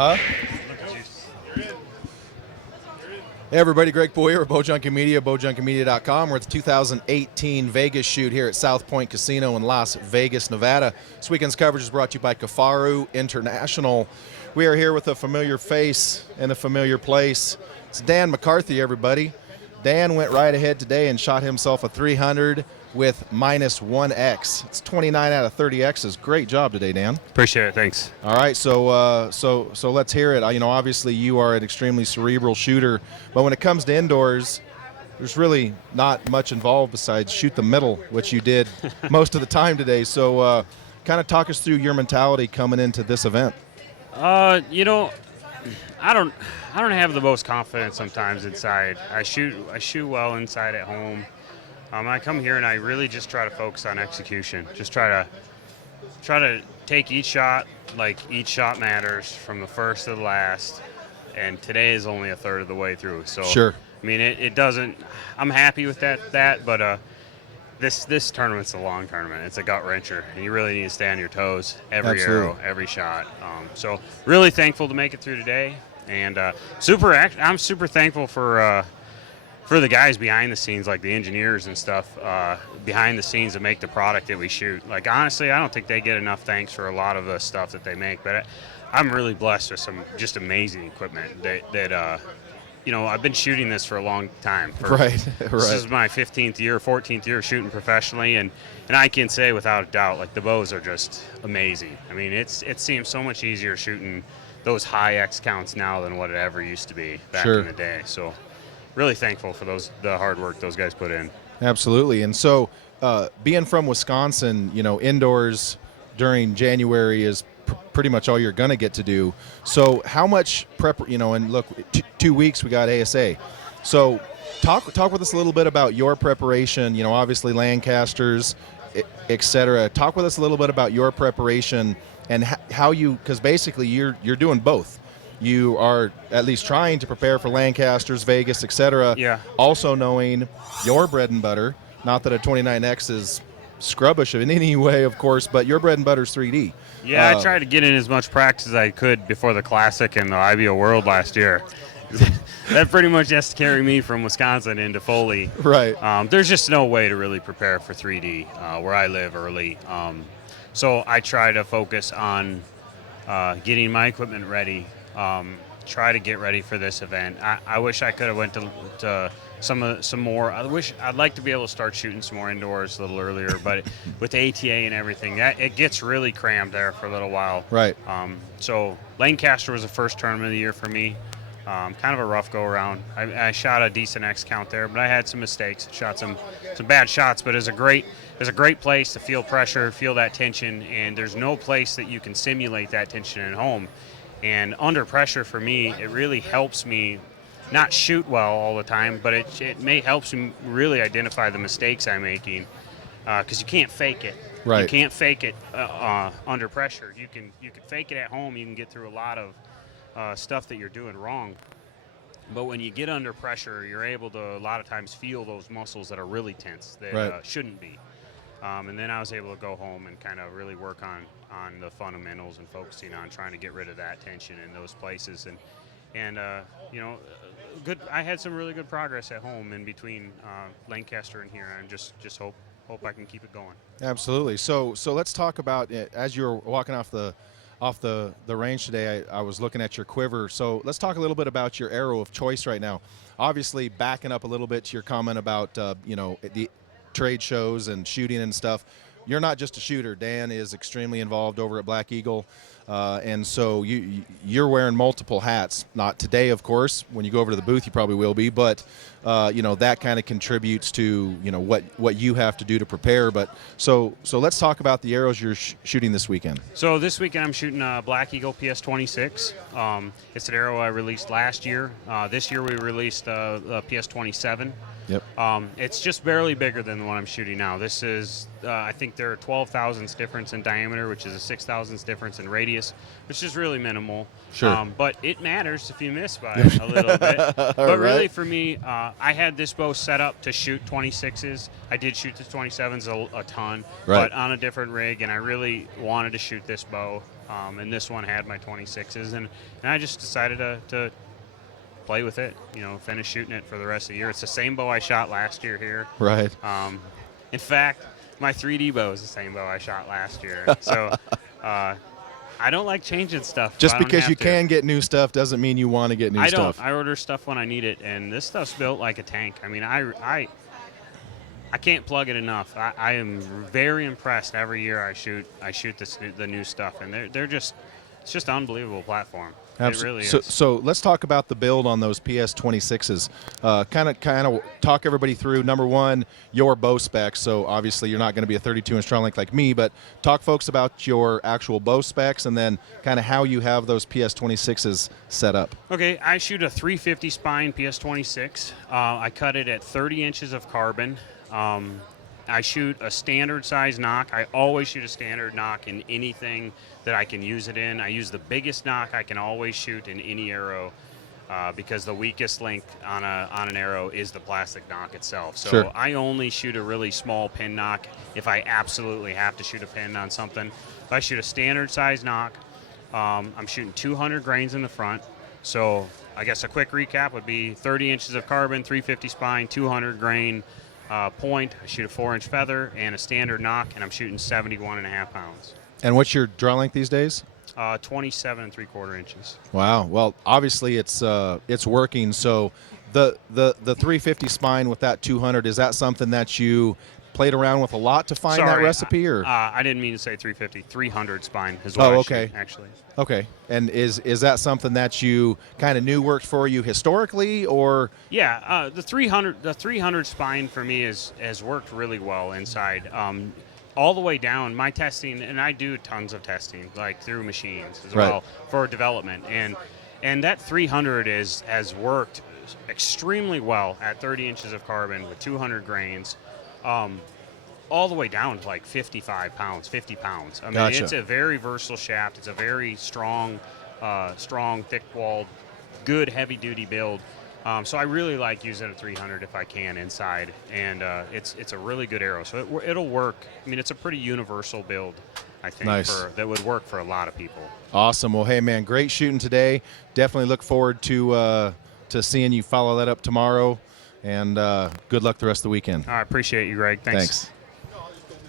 Huh? Hey everybody, Greg Boyer with Bowjunky Media, bowjunkymedia.com. We're at the 2018 Vegas shoot here at South Point Casino in Las Vegas, Nevada. This weekend's coverage is brought to you by Kafaru International. We are here with a familiar face in a familiar place. It's Dan McCarthy, everybody. Dan went right ahead today and shot himself a 300 with -1x. It's 29 out of 30 X's. Great job today, Dan. Appreciate it. Thanks. All right, so let's hear it. Obviously you are an extremely cerebral shooter, but when it comes to indoors, there's really not much involved besides shoot the middle, which you did most of the time today. So, kind of talk us through your mentality coming into this event. I don't have the most confidence sometimes inside. I shoot well inside at home. I come here and I really just try to focus on execution. Just try to take each shot like each shot matters from the first to the last. And today is only a third of the way through. So Sure. I mean, it doesn't. I'm happy with that. But this tournament's a long tournament. It's a gut wrencher, and you really need to stay on your toes every Absolutely. arrow, every shot. So really thankful to make it through today, and I'm super thankful for the guys behind the scenes, like the engineers and stuff behind the scenes that make the product that we shoot. Like, honestly, I don't think they get enough thanks for a lot of the stuff that they make. But I'm really blessed with some just amazing equipment that I've been shooting this for a long time. Right. This is my 15th year, 14th year shooting professionally, and I can say without a doubt, like, the bows are just amazing. I mean, it seems so much easier shooting those high X counts now than what it ever used to be back Sure. in the day. So really thankful for the hard work those guys put in. Absolutely. And so, being from Wisconsin, indoors during January is pretty much all you're going to get to do. So how much prep, and look, 2 weeks we got ASA. So talk with us a little bit about your preparation, obviously Lancasters, et cetera. Talk with us a little bit about your preparation and how because basically you're doing both. You are at least trying to prepare for Lancasters, Vegas, et cetera. Yeah. Also knowing your bread and butter, not that a 29X is scrubbish in any way, of course, but your bread and butter is 3D. Yeah, I tried to get in as much practice as I could before the Classic and the IBO World last year. That pretty much has to carry me from Wisconsin into Foley. Right. There's just no way to really prepare for 3D where I live early. So I try to focus on getting my equipment ready, try to get ready for this event. I wish I could have went to some more. I'd like to be able to start shooting some more indoors a little earlier, but with ATA and everything, it gets really crammed there for a little while. Right. So Lancaster was the first tournament of the year for me. Kind of a rough go around. I shot a decent X count there, but I had some mistakes. Shot some bad shots, but it's a great place to feel pressure, feel that tension, and there's no place that you can simulate that tension at home. And under pressure for me, it really helps me not shoot well all the time, but it helps me really identify the mistakes I'm making, because you can't fake it. Right. You can't fake it under pressure. You can fake it at home. You can get through a lot of stuff that you're doing wrong. But when you get under pressure, you're able to a lot of times feel those muscles that are really tense that Right. Shouldn't be. And then I was able to go home and kind of really work on the fundamentals and focusing on trying to get rid of that tension in those places. And good. I had some really good progress at home in between Lancaster and here, and just hope I can keep it going. Absolutely. So let's talk about it. As you were walking off the range today, I was looking at your quiver. So let's talk a little bit about your arrow of choice right now. Obviously, backing up a little bit to your comment about the trade shows and shooting and stuff. You're not just a shooter. Dan is extremely involved over at Black Eagle, and so you're wearing multiple hats. Not today, of course. When you go over to the booth, you probably will be, but that kind of contributes to what you have to do to prepare. But so let's talk about the arrows you're shooting this weekend. So this weekend I'm shooting a Black Eagle PS26. It's an arrow I released last year. This year we released a PS27. Yep. It's just barely bigger than the one I'm shooting now. This is, I think there are 12 thousandths difference in diameter, which is a 6 thousandths difference in radius, which is really minimal. Sure. But it matters if you miss by a little bit. But really for me, I had this bow set up to shoot 26s. I did shoot the 27s a ton, Right. but on a different rig, and I really wanted to shoot this bow. and this one had my 26s, and I just decided to play with it. Finish shooting it for the rest of the year. It's the same bow I shot last year here. Right. In fact, my 3D bow is the same bow I shot last year. So I don't like changing stuff. Just because you can get new stuff doesn't mean you want to get new stuff. I order stuff when I need it, and this stuff's built like a tank. I mean, I can't plug it enough. I am very impressed every year I shoot the new stuff, and it's just an unbelievable platform. Absolutely. It really is. So let's talk about the build on those PS26s. Kind of talk everybody through, number one, your bow specs. So obviously you're not going to be a 32-inch draw length like me, but talk folks about your actual bow specs and then kind of how you have those PS26s set up. Okay, I shoot a 350 spine PS26. I cut it at 30 inches of carbon. I shoot a standard size nock. I always shoot a standard nock in anything that I can use it in. I use the biggest nock I can always shoot in any arrow because the weakest link on an arrow is the plastic nock itself. So sure. I only shoot a really small pin nock if I absolutely have to shoot a pin on something. If I shoot a standard size nock, I'm shooting 200 grains in the front. So I guess a quick recap would be 30 inches of carbon, 350 spine, 200 grain point. I shoot a 4-inch feather and a standard nock, and I'm shooting 71.5 pounds. And what's your draw length these days? 27 3/4 inches. Wow. Well, obviously it's working. So the 350 spine with that 200, is that something that you played around with a lot to find that recipe, or? I didn't mean to say 350. 300 spine is what I shoot, actually. Okay. And is that something that you kind of knew worked for you historically, or? Yeah, the 300 spine for me has worked really well inside. All the way down, my testing, and I do tons of testing, like through machines as well for development, and that 300 has worked extremely well at 30 inches of carbon with 200 grains. All the way down to like 55 pounds, 50 pounds. I mean, Gotcha. It's a very versatile shaft. It's a very strong, thick-walled, good heavy-duty build. So I really like using a 300 if I can inside, and it's a really good arrow. So it'll work. I mean, it's a pretty universal build, I think, nice. that would work for a lot of people. Awesome. Well, hey, man, great shooting today. Definitely look forward to seeing you follow that up tomorrow. And good luck the rest of the weekend. I appreciate you, Greg. Thanks.